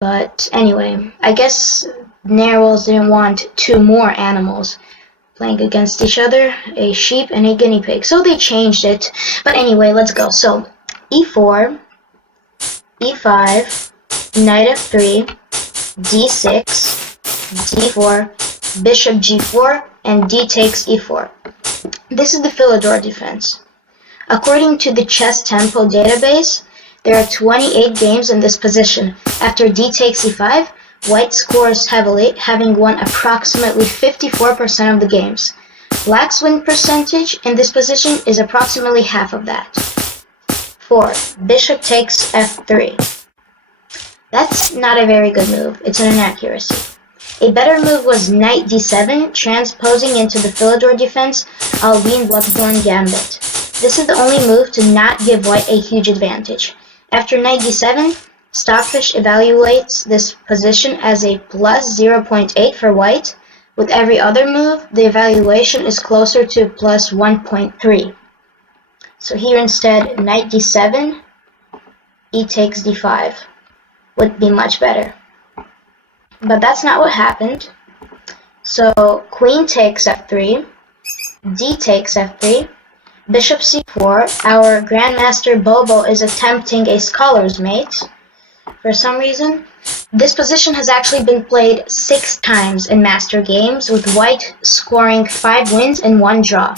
But anyway, I guess Narwhals didn't want two more animals playing against each other, a sheep and a guinea pig, so they changed it. But anyway, let's go. So e4, e5, knight f3, d6, d4, bishop g4, and d takes e4. This is the Philidor defense. According to the Chess Tempo database, there are 28 games in this position. After d takes e5, white scores heavily, having won approximately 54% of the games. Black's win percentage in this position is approximately half of that. 4. Bishop takes f3. That's not a very good move. It's an inaccuracy. A better move was knight d7, transposing into the Philidor defense Alvin Bloodthorn Gambit. This is the only move to not give white a huge advantage. After knight d7, Stockfish evaluates this position as a plus 0.8 for white. With every other move, the evaluation is closer to plus 1.3. So here instead, knight d7, e takes d5 would be much better. But that's not what happened. So queen takes f3, d takes f3, bishop c4. Our grandmaster Bobo is attempting a scholar's mate. For some reason, this position has actually been played 6 times in master games, with white scoring 5 wins and 1 draw.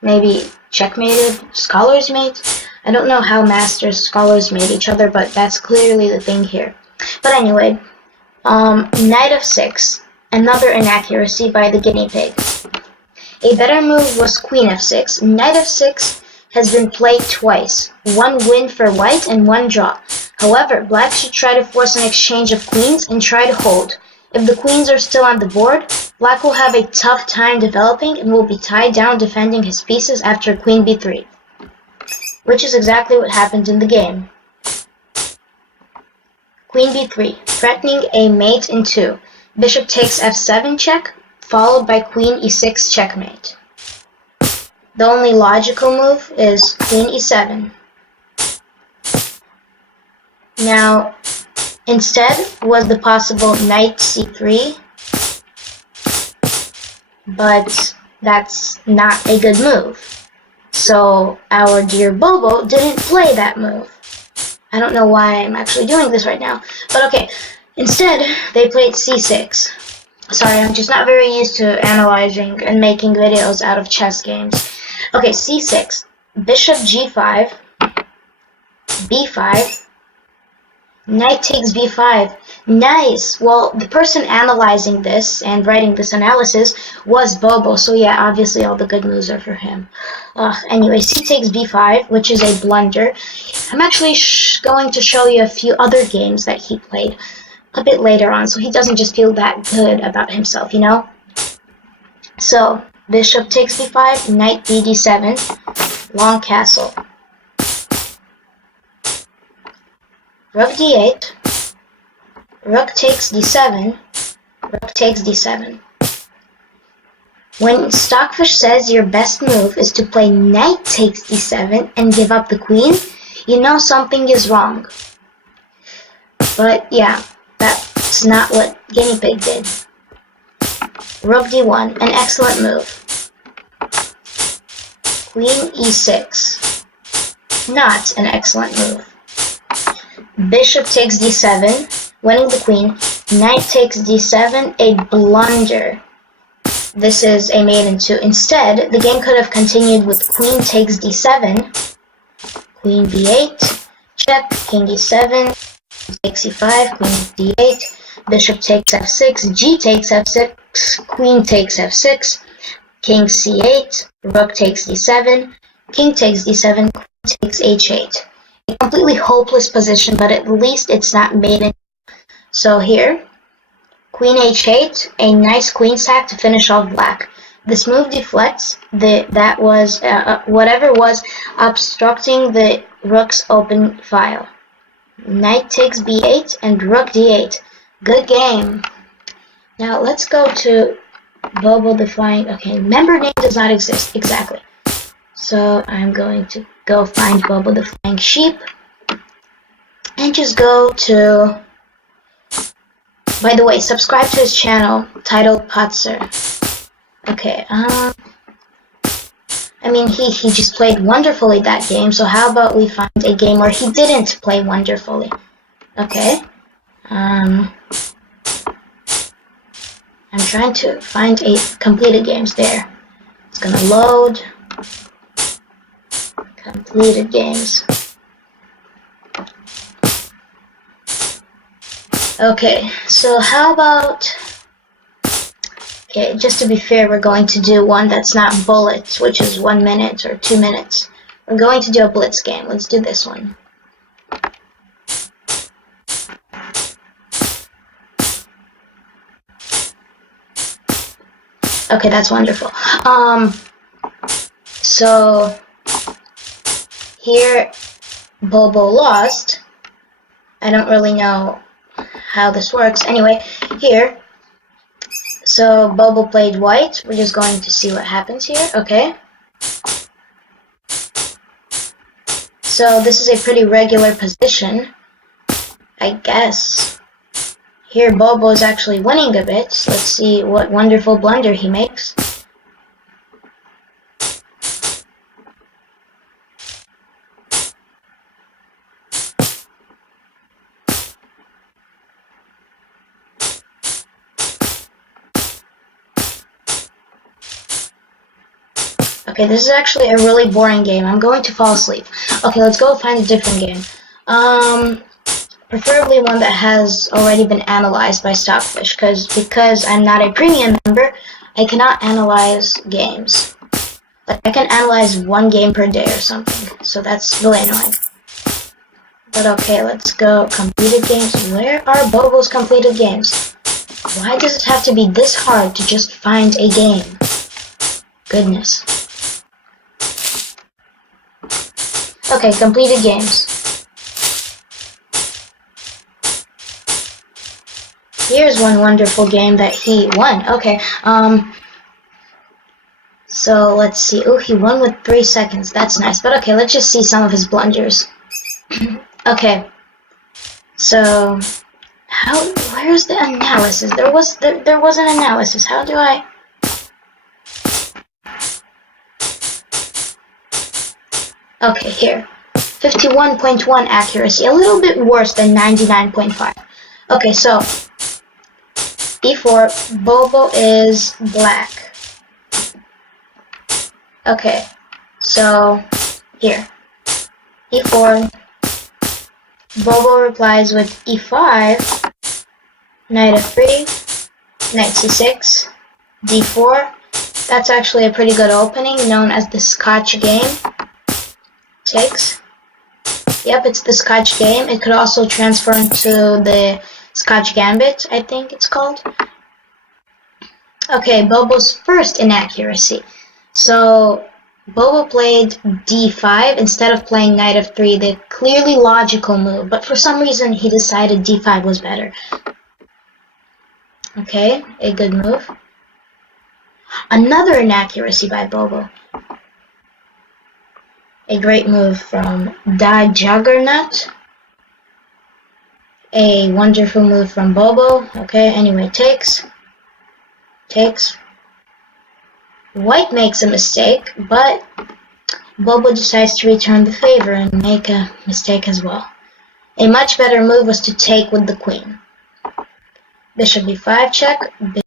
Maybe checkmated, scholar's mate? I don't know how masters scholars mate each other, but that's clearly the thing here. But anyway, knight f6, another inaccuracy by the guinea pig. A better move was queen f6. Knight f6 has been played twice, 1 win for white and 1 draw. However, black should try to force an exchange of queens and try to hold. If the queens are still on the board, black will have a tough time developing and will be tied down defending his pieces after queen b3, which is exactly what happened in the game. Queen b3, threatening a mate in 2. Bishop takes f7 check, followed by queen e6 checkmate. The only logical move is queen e7. Now, instead was the possible knight c3, but that's not a good move. So our dear Bobo didn't play that move. I don't know why I'm actually doing this right now, but okay. Instead, they played c6. Sorry, I'm just not very used to analyzing and making videos out of chess games. Okay, c6, bishop g5, b5, knight takes b5. Nice! Well, the person analyzing this and writing this analysis was Bobo, so yeah, obviously all the good moves are for him. Anyway, c takes b5, which is a blunder. I'm actually going to show you a few other games that he played a bit later on, so he doesn't just feel that good about himself, you know? So, bishop takes b5, knight bd7, long castle. Rook d8, rook takes d7, rook takes d7. When Stockfish says your best move is to play knight takes d7 and give up the queen, you know something is wrong. But yeah, that's not what Guinea Pig did. Rook d1, an excellent move. Queen e6, not an excellent move. Bishop takes d7, winning the queen. Knight takes d7, a blunder. This is a mate in 2. Instead, the game could have continued with queen takes d7, queen b8, check, king e7, takes e5, queen d8, bishop takes f6, g takes f6, queen takes f6, king c8, rook takes d7, king takes d7, queen takes h8. A completely hopeless position, but at least it's not made in. So here, queen h8, a nice queen sack to finish off black. This move deflects whatever was obstructing the rook's open file. Knight takes b8 and rook d8. Good game. Now let's go to Bobo the Flying. Okay, member name does not exist. Exactly. So I'm going to go find Bobo the Flying Sheep and just go to By the way, subscribe to his channel titled Potser. Okay, I mean, he just played wonderfully that game, so how about we find a game where he didn't play wonderfully? Okay. I'm trying to find a completed games there. It's gonna load. Completed games. Okay, so how about... Okay, just to be fair, we're going to do one that's not bullets, which is 1 minute or 2 minutes. We're going to do a blitz game. Let's do this one. Okay, that's wonderful. So here Bobo lost. I don't really know how this works. Anyway, here. So Bobo played white. We're just going to see what happens here. Okay. So this is a pretty regular position, I guess. Here Bobo is actually winning a bit. So let's see what wonderful blunder he makes. Okay, this is actually a really boring game. I'm going to fall asleep. Okay, let's go find a different game. Preferably one that has already been analyzed by Stockfish, because I'm not a premium member, I cannot analyze games. Like, I can analyze 1 game per day or something, so that's really annoying. But okay, let's go. Completed games. Where are Bobo's completed games? Why does it have to be this hard to just find a game? Goodness. Okay, completed games. Here's one wonderful game that he won. Okay, so let's see. Oh, he won with 3 seconds. That's nice. But okay, let's just see some of his blunders. Okay. So, where's the analysis? There was an analysis. How do I... Okay, here. 51.1 accuracy. A little bit worse than 99.5. Okay, so E4, Bobo is black. Okay, so here. E4, Bobo replies with E5, knight f3, knight c6, d4. That's actually a pretty good opening, known as the Scotch game. Takes. Yep, it's the Scotch game. It could also transform to the Scotch Gambit, I think it's called. Okay, Bobo's first inaccuracy. So, Bobo played d5 instead of playing knight f3, the clearly logical move, but for some reason he decided d5 was better. Okay, a good move. Another inaccuracy by Bobo. A great move from Doughnuts. A wonderful move from Bobo. Okay, anyway, takes. Takes. White makes a mistake, but Bobo decides to return the favor and make a mistake as well. A much better move was to take with the queen. Bishop b5 check.